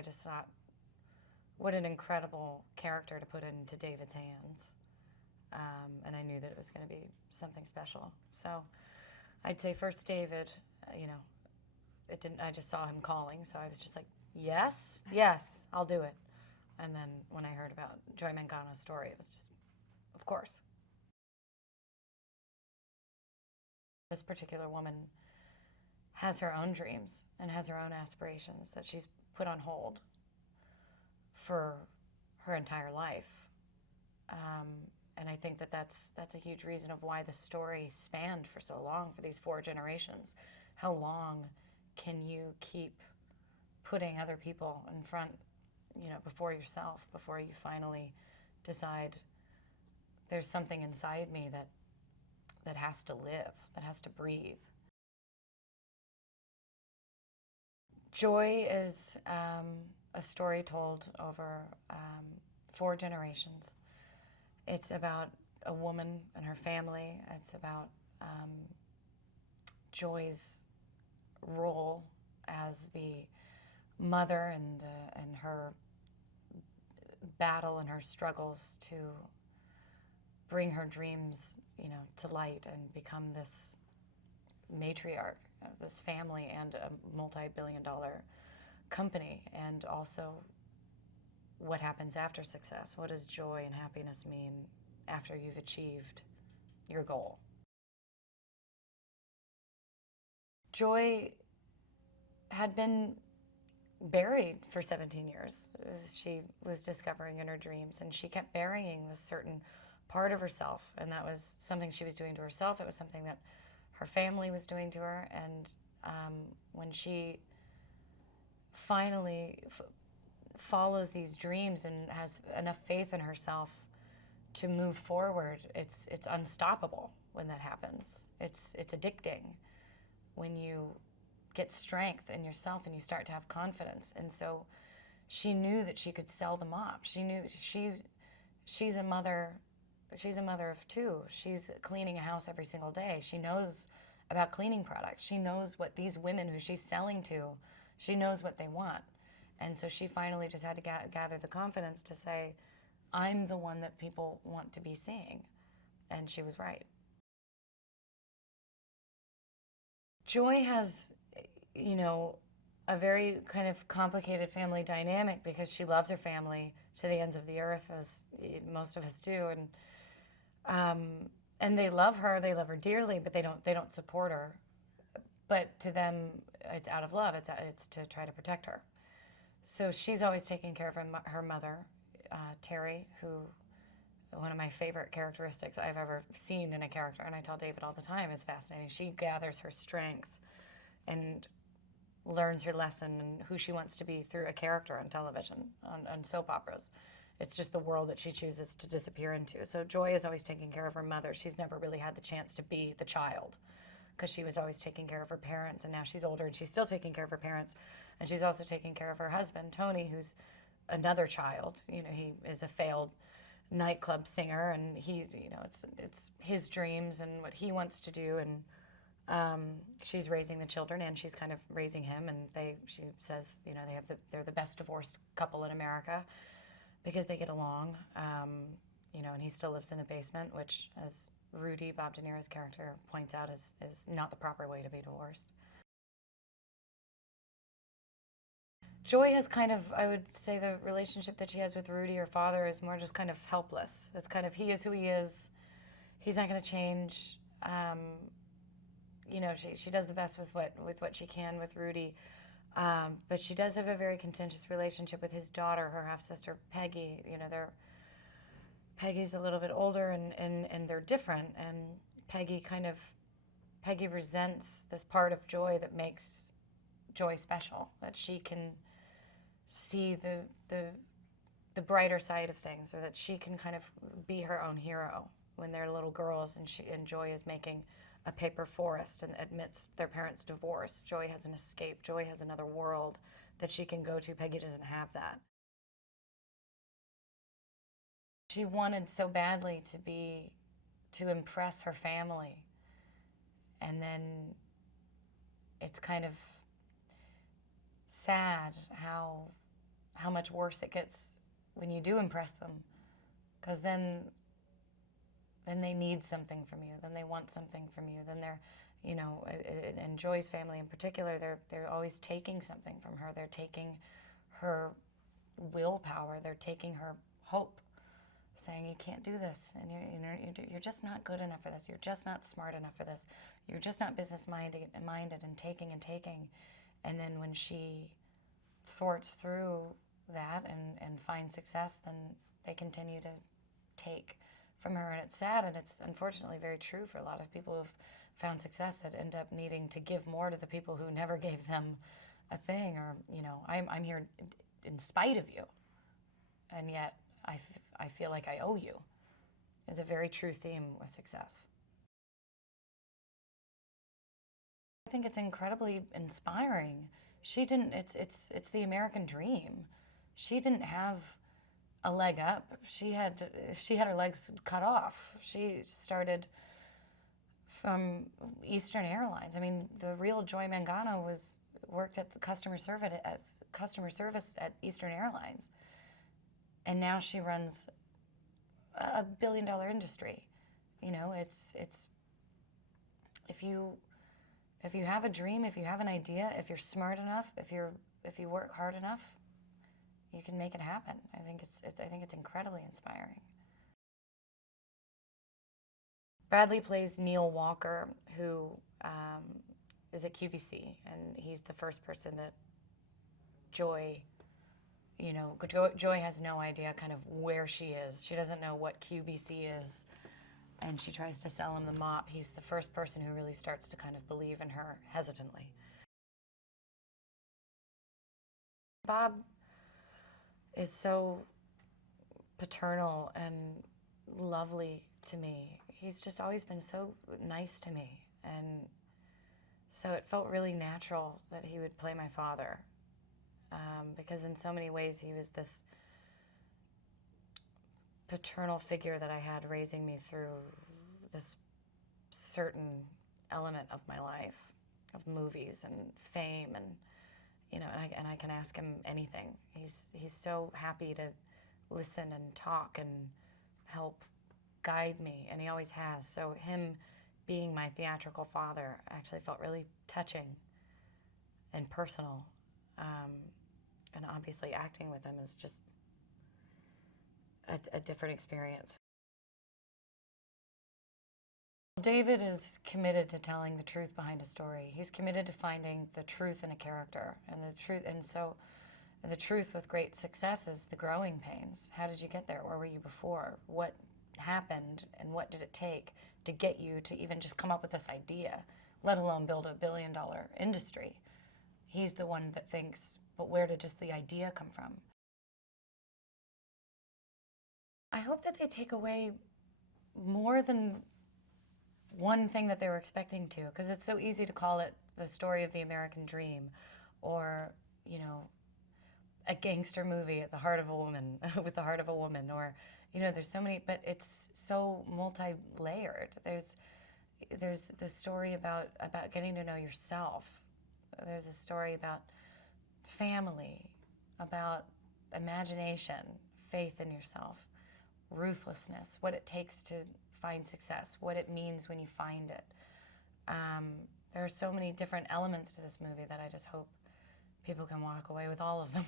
I just thought, what an incredible character to put into David's hands. And I knew that it was going to be something special. So I'd say first David, you know, it didn't, I just saw him calling, so I was just like, yes, yes, I'll do it. And then when I heard about Joy Mangano's story, it was just, of course. This particular woman has her own dreams and has her own aspirations that she's put on hold for her entire life. And I think that that's a huge reason of why the story spanned for so long, for these 4 generations. How long can you keep putting other people in front, you know, before yourself, before you finally decide there's something inside me that has to live, that has to breathe. Joy is a story told over 4 generations. It's about a woman and her family. It's about Joy's role as the mother and her battle and her struggles to bring her dreams, you know, to light and become this matriarch of this family and a multi-billion-dollar company, and also what happens after success. What does joy and happiness mean after you've achieved your goal? Joy had been buried for 17 years. She was discovering in her dreams, and she kept burying this certain part of herself, and that was something she was doing to herself. It was something that her family was doing to her, and when she finally follows these dreams and has enough faith in herself to move forward, it's unstoppable when that happens. It's addicting when you get strength in yourself and you start to have confidence. And so she knew that she could sell them up. She knew she's a mother. She's a mother of 2. She's cleaning a house every single day. She knows about cleaning products. She knows what these women who she's selling to, she knows what they want. And so she finally just had to gather the confidence to say, I'm the one that people want to be seeing. And she was right. Joy has, you know, a very kind of complicated family dynamic because she loves her family to the ends of the earth, as most of us do, and they love her dearly, but they don't support her. But to them, it's out of love. It's to try to protect her. So she's always taking care of her mother, Terry, who, one of my favorite characteristics I've ever seen in a character, and I tell David all the time, it's fascinating. She gathers her strength and learns her lesson and who she wants to be through a character on television, on soap operas. It's just the world that she chooses to disappear into. So Joy is always taking care of her mother. She's never really had the chance to be the child because she was always taking care of her parents, and now she's older and she's still taking care of her parents, and she's also taking care of her husband, Tony, who's another child. You know, he is a failed nightclub singer, and he's, you know, it's his dreams and what he wants to do, and she's raising the children and she's kind of raising him, and she says, you know, they're the best divorced couple in America because they get along, you know, and he still lives in the basement, which, as Rudy, Bob De Niro's character, points out, is not the proper way to be divorced. Joy has kind of, I would say, the relationship that she has with Rudy, her father, is more just kind of helpless. It's kind of, he is who he is. He's not going to change. You know, she does the best with what she can with Rudy. But she does have a very contentious relationship with his daughter, her half-sister, Peggy. You know, Peggy's a little bit older and they're different. And Peggy resents this part of Joy that makes Joy special, that she can see the brighter side of things, or that she can kind of be her own hero when they're little girls and Joy is making a paper forest and admits their parents' divorce. Joy has an escape. Joy has another world that she can go to. Peggy doesn't have that. She wanted so badly to impress her family, and then it's kind of sad how how much worse it gets when you do impress them, because then they need something from you, then they want something from you, then they're, you know, and Joy's family in particular, they're always taking something from her. They're taking her willpower, they're taking her hope, saying you can't do this, and you're just not good enough for this, you're just not smart enough for this, you're just not business minded and taking and taking. And then when she thwarts through that and finds success, then they continue to take from her. And it's sad, and it's unfortunately very true for a lot of people who've found success, that end up needing to give more to the people who never gave them a thing, or, you know, I'm here in spite of you, and yet I feel like I owe you, is a very true theme with success. I think it's incredibly inspiring. She didn't, it's the American dream. She didn't have a leg up. She had her legs cut off. She started from Eastern Airlines. I mean, the real Joy Mangano worked at the customer service at Eastern Airlines, and now she runs a billion-dollar industry. You know, it's if you have a dream, if you have an idea, if you're smart enough, if you work hard enough, you can make it happen. I think it's incredibly inspiring. Bradley plays Neil Walker, who is at QVC, and he's the first person that Joy, you know, Joy has no idea kind of where she is. She doesn't know what QVC is, and she tries to sell him the mop. He's the first person who really starts to kind of believe in her hesitantly. Bob is so paternal and lovely to me. He's just always been so nice to me, and so it felt really natural that he would play my father, because in so many ways he was this paternal figure that I had raising me through this certain element of my life, of movies and fame, and you know, and I can ask him anything. He's so happy to listen and talk and help guide me, and he always has. So him being my theatrical father actually felt really touching and personal, and obviously acting with him is just a different experience. David is committed to telling the truth behind a story. He's committed to finding the truth in a character, and the truth with great success is the growing pains. How did you get there? Where were you before? What happened, and what did it take to get you to even just come up with this idea, let alone build a billion-dollar industry? He's the one that thinks, but where did just the idea come from? I hope that they take away more than one thing that they were expecting to, because it's so easy to call it the story of the American dream, or, you know, a gangster movie at the heart of a woman, with the heart of a woman, or, you know, there's so many, but it's so multi-layered. There's the story about getting to know yourself. There's a story about family, about imagination, faith in yourself, ruthlessness, what it takes to find success, what it means when you find it. There are so many different elements to this movie that I just hope people can walk away with all of them.